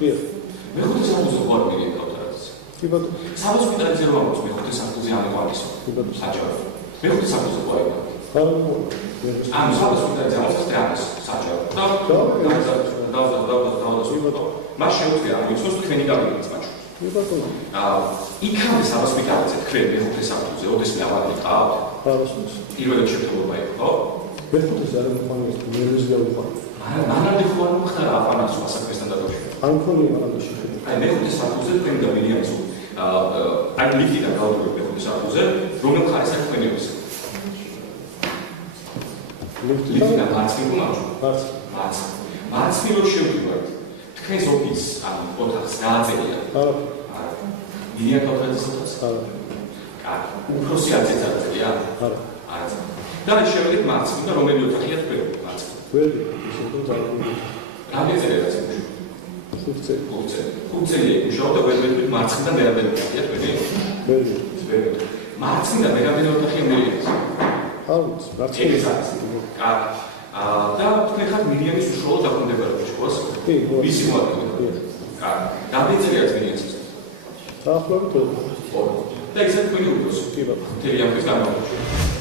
დიახ. მეხუთე საფუძველი ვარ მიგეთ ავტორებს. კი ბატონო. საბჭოთა ზერვამოს მეხუთე საფუძველი ამიყვანისო. კი ბატონო. საჯარო. მეხუთე საფუძველი ვარ. ამ საბჭოთა ზერვამოს ტრანს საჯარო. და მას შეუძლია ამიცოს თქვენი გავლენის მაჩვენებელს. კი ბატონო. იქამდე საბჭოთა თქვენ მეხუთე საფუძველი ოდესმე ავადნი ყავთ? არასდროს. პირველ შეფთობა იყო, ხო? მეხუთე არ მომხმარეს, მერვეზე გავიყვანე. მანამდე ხო არ მოხდა აფანას მასაკრესთან დაკავშირებით. არ მქონია მანამდე შეხედა. აი მეხუთე საფუძველი თქვენ გამილიანს აი ლიფტიდან გავდივართ მეხუთე საფუძველი, რომელ ხარეს არის თქვენი ოფისი? ლიფტიდან მარცხნივ მარჯვნივ? მარცხნივ რო შევდივართ, თქვენს ოფისს ან ოთახს გააწერია? არა. მილია თოთაძის ოთახს? არა. კარგი. უფროსი არც ეწარია? არა. არა. და შევედით მარცხნივ და რომელი ოთახია თქვენი მარცხნივ? ვედი, ისე თუ ძალიან. რამდენი წელი არის? 5 წელი. 5 წელი მუშაობ და ვერდებით მარცხნიდან მერამდე ოთახია თქვენი? ვედი. მარცხნიდან მერამდე ოთახია მერიეს? აუც, მარცხნიდან. კარგი. და თქვენ ხართ მილიანის უშუალო დაქვემდებარებაში, ხო? კი, ხო. ვისი მოადგილე? კარგი. რამდენი წელი არის მილიანის? დაახლოებით 2. და ისე თქვენი უფროსი? კი ბატონო. მთელი ამ დღის განმავლობაში.